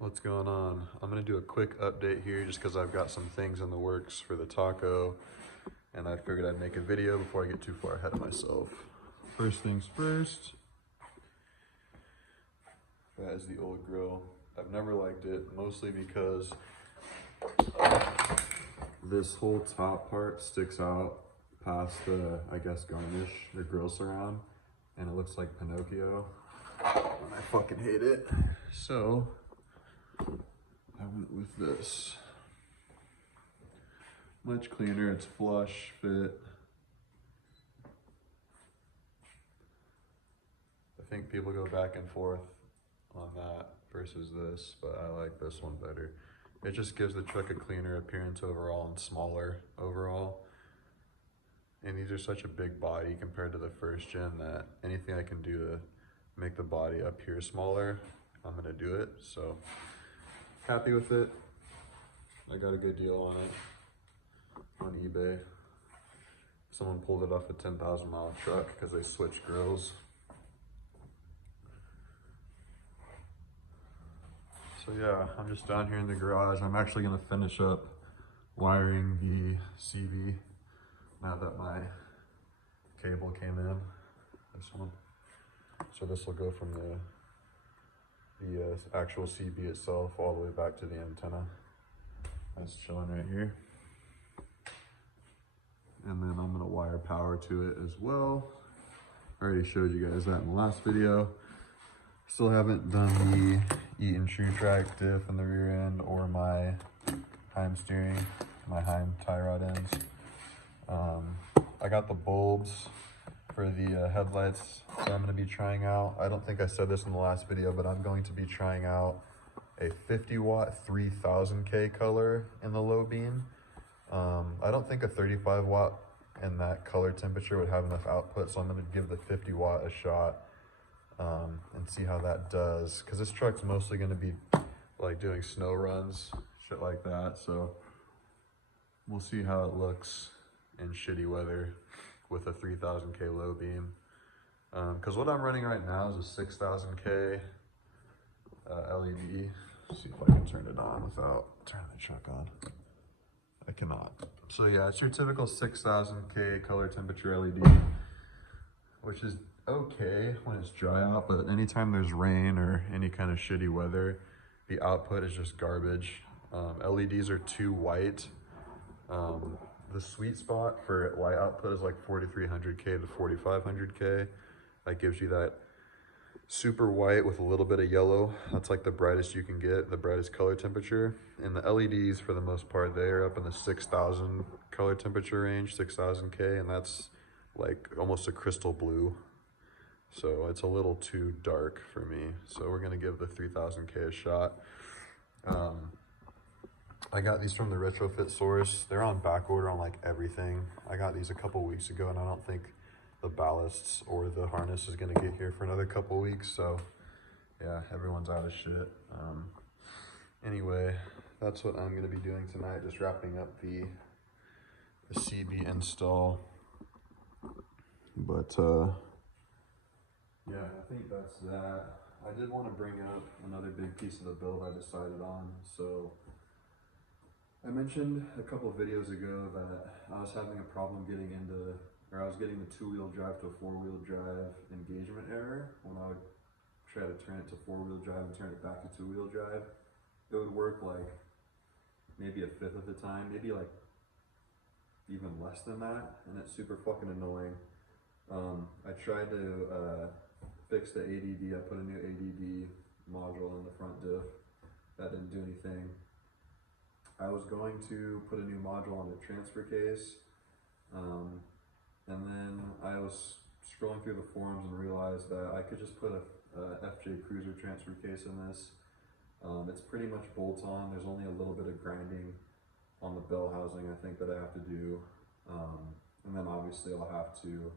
What's going on? I'm gonna do a quick update here just because I've got some things in the works for the taco and I figured I'd make a video before I get too far ahead of myself. First things first, that is the old grill. I've never liked it, mostly because this whole top part sticks out past the, I guess, garnish, the grill surround, and it looks like Pinocchio, and I fucking hate it. So I went with this. Much cleaner, it's flush fit. I think people go back and forth on that versus this, but I like this one better. It just gives the truck a cleaner appearance overall and smaller overall. And these are such a big body compared to the first gen that anything I can do to make the body appear smaller, I'm gonna do it. So happy with it. I got a good deal on it on eBay. Someone pulled it off a 10,000-mile truck because they switched grills. So yeah, I'm just down here in the garage. I'm actually gonna finish up wiring the CV now that my cable came in, this one. So this will go from the actual CB itself all the way back to the antenna. That's chilling right here. And then I'm gonna wire power to it as well. I already showed you guys that in the last video. Still haven't done the Eaton True Track diff in the rear end or my Heim steering, my Heim tie rod ends. I got the bulbs for the headlights that I'm gonna be trying out. I don't think I said this in the last video, but I'm going to be trying out a 50 watt 3000K color in the low beam. I don't think a 35 watt in that color temperature would have enough output, so I'm gonna give the 50 watt a shot and see how that does. Cause this truck's mostly gonna be like doing snow runs, shit like that. So we'll see how it looks in shitty weather with a 3000K low beam. Cause what I'm running right now is a 6000K LED. Let's see if I can turn it on without turning the truck on. I cannot. So yeah, it's your typical 6000K color temperature LED, which is okay when it's dry out, but anytime there's rain or any kind of shitty weather, the output is just garbage. LEDs are too white. The sweet spot for light output is like 4300K to 4500K. That gives you that super white with a little bit of yellow. That's like the brightest you can get, the brightest color temperature. And the LEDs, for the most part, they are up in the 6000 color temperature range, 6000K, and that's like almost a crystal blue. So it's a little too dark for me. So we're gonna give the 3000K a shot. I got these from the retrofit source. They're on back order on like everything. I got these a couple weeks ago and I don't think the ballasts or the harness is gonna get here for another couple weeks. So yeah, everyone's out of shit. Anyway, that's what I'm gonna be doing tonight. Just wrapping up the CB install. But yeah, I think that's that. I did want to bring up another big piece of the build I decided on. So I mentioned a couple of videos ago that I was having a problem getting into, or I was getting the 2-wheel drive to 4-wheel drive engagement error. When I would try to turn it to 4-wheel drive and turn it back to 2-wheel drive, it would work like maybe a fifth of the time, maybe like even less than that, and it's super fucking annoying. I tried to fix the ADD. I put a new ADD module in the front diff. That didn't do anything. I was going to put a new module on the transfer case, and then I was scrolling through the forums and realized that I could just put a FJ Cruiser transfer case in this. It's pretty much bolt on. There's only a little bit of grinding on the bell housing I think that I have to do, and then obviously I'll have to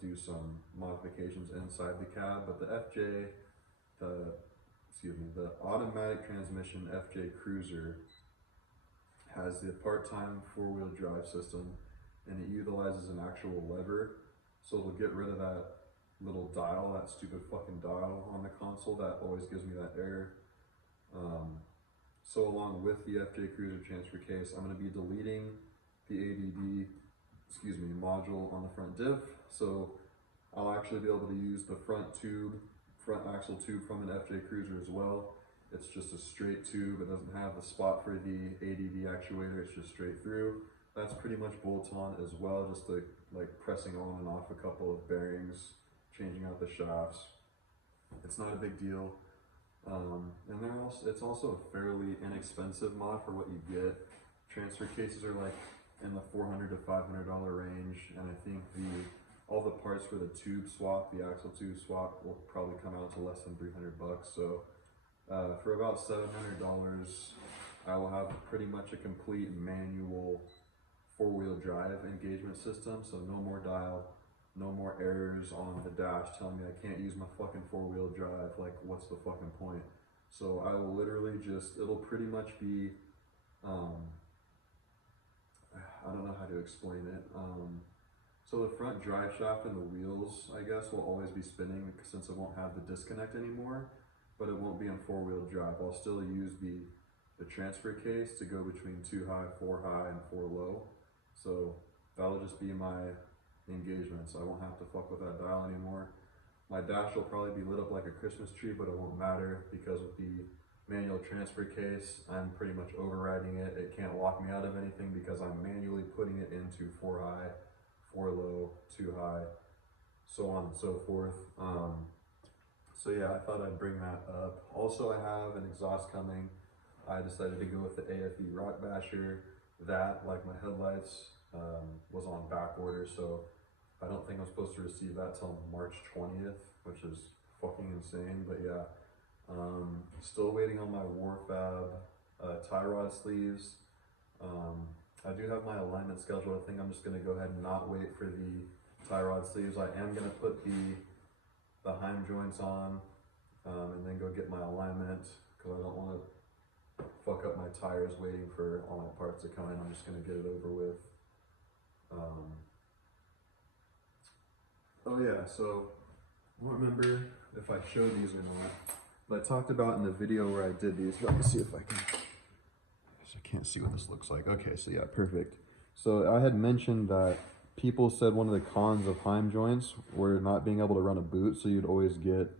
do some modifications inside the cab. But the the automatic transmission FJ Cruiser has the part-time 4-wheel drive system, and it utilizes an actual lever, so it'll get rid of that little dial, that stupid fucking dial on the console that always gives me that error. So along with the FJ Cruiser transfer case, I'm going to be deleting the ADD, module on the front diff. So I'll actually be able to use the front axle tube from an FJ Cruiser as well. It's just a straight tube. It doesn't have the spot for the ADD actuator. It's just straight through. That's pretty much bolts on as well, just like pressing on and off a couple of bearings, changing out the shafts. It's not a big deal. And it's also a fairly inexpensive mod for what you get. Transfer cases are like in the $400 to $500 range, and I think all the parts for the tube swap, the axle tube swap, will probably come out to less than $300. So for about $700, I will have pretty much a complete manual four-wheel drive engagement system. So no more dial, no more errors on the dash telling me I can't use my fucking four-wheel drive. Like, what's the fucking point? So I will literally it'll pretty much be, I don't know how to explain it. So the front drive shaft and the wheels, I guess, will always be spinning since it won't have the disconnect anymore, but it won't be in four-wheel drive. I'll still use the transfer case to go between 2 high, 4 high, and 4 low. So that'll just be my engagement, so I won't have to fuck with that dial anymore. My dash will probably be lit up like a Christmas tree, but it won't matter because with the manual transfer case, I'm pretty much overriding it. It can't lock me out of anything because I'm manually putting it into 4 high, 4 low, 2 high, so on and so forth. So yeah, I thought I'd bring that up. Also, I have an exhaust coming. I decided to go with the AFE Rock Basher. That, like my headlights, was on back order, so I don't think I'm supposed to receive that till March 20th, which is fucking insane. But yeah, still waiting on my Warfab tie rod sleeves. I do have my alignment scheduled. I think I'm just gonna go ahead and not wait for the tie rod sleeves. I am gonna put the Heim joints on, and then go get my alignment because I don't want to fuck up my tires waiting for all my parts to come in. I'm just gonna get it over with. Oh yeah, so I don't remember if I showed these or not, but I talked about in the video where I did these. Let me see if I can, because I can't see what this looks like. Okay, so yeah, perfect. So I had mentioned that people said one of the cons of Heim joints were not being able to run a boot, so you'd always get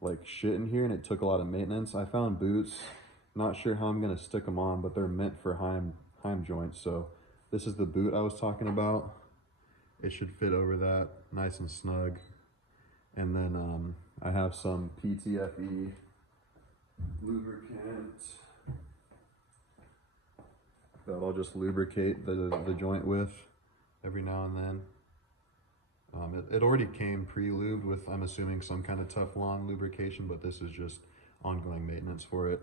like shit in here and it took a lot of maintenance. I found boots, not sure how I'm gonna stick them on, but they're meant for Heim joints. So this is the boot I was talking about. It should fit over that nice and snug. And then I have some PTFE lubricant that I'll just lubricate the joint with every now and then. It already came pre-lubed with, I'm assuming, some kind of Teflon lubrication, but this is just ongoing maintenance for it.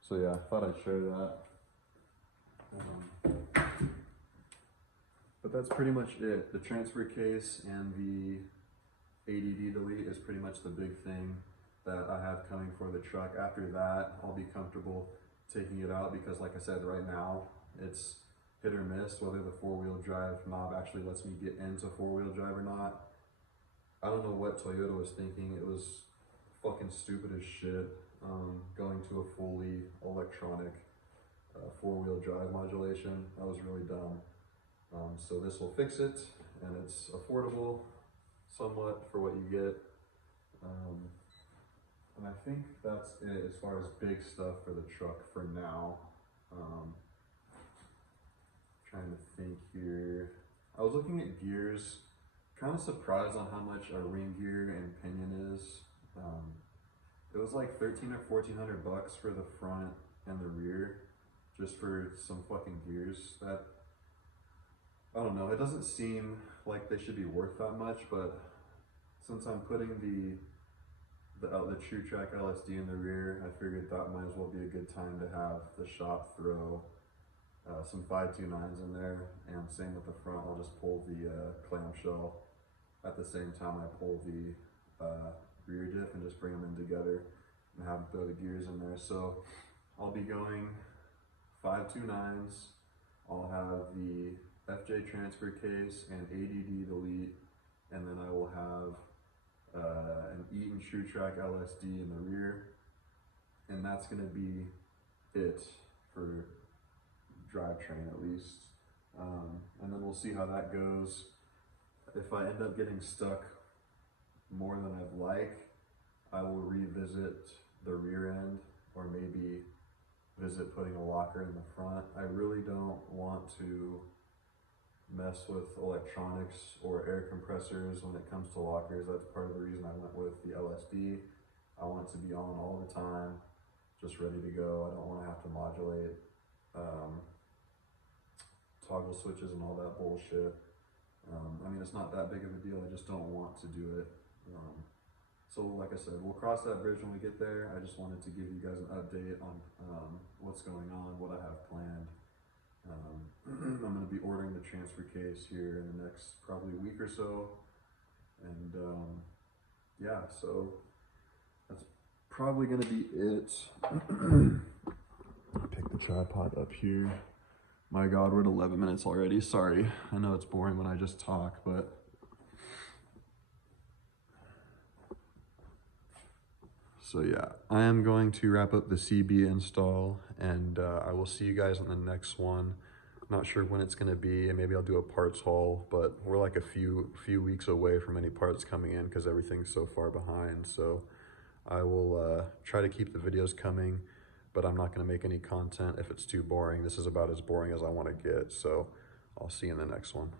So yeah, I thought I'd share that. But that's pretty much it. The transfer case and the ADD delete is pretty much the big thing that I have coming for the truck. After that, I'll be comfortable taking it out because, like I said, right now it's hit or miss whether the four-wheel drive knob actually lets me get into four-wheel drive or not. I don't know what Toyota was thinking. It was fucking stupid as shit, going to a fully electronic four-wheel drive modulation. That was really dumb. So this will fix it, and it's affordable somewhat for what you get. And I think that's it as far as big stuff for the truck for now. Trying to think here. I was looking at gears, kind of surprised on how much a ring gear and pinion is. It was like $1,300 or $1,400 for the front and the rear, just for some fucking gears. That, I don't know, it doesn't seem like they should be worth that much, but since I'm putting the True Track LSD in the rear, I figured that might as well be a good time to have the shop throw some 529s in there, and same with the front. I'll just pull the clamshell at the same time I pull the rear diff and just bring them in together and have throw the gears in there. So I'll be going 529s. I'll have the FJ transfer case and ADD delete, and then I will have an Eaton True Track LSD in the rear, and that's gonna be it for drivetrain at least. And then we'll see how that goes. If I end up getting stuck more than I'd like, I will revisit the rear end, or maybe visit putting a locker in the front. I really don't want to mess with electronics or air compressors when it comes to lockers. That's part of the reason I went with the LSD. I want it to be on all the time, just ready to go. I don't want to have to modulate toggle switches and all that bullshit. I mean, it's not that big of a deal. I just don't want to do it. So like I said, we'll cross that bridge when we get there. I just wanted to give you guys an update on what's going on, what I have planned. I'm going to be ordering the transfer case here in the next probably week or so. And yeah, so that's probably going to be it. Pick the tripod up here. My God, we're at 11 minutes already. Sorry, I know it's boring when I just talk, but so yeah, I am going to wrap up the CB install, and I will see you guys on the next one. Not sure when it's going to be, and maybe I'll do a parts haul, but we're like a few weeks away from any parts coming in because everything's so far behind. So I will try to keep the videos coming, but I'm not going to make any content if it's too boring. This is about as boring as I want to get, so I'll see you in the next one.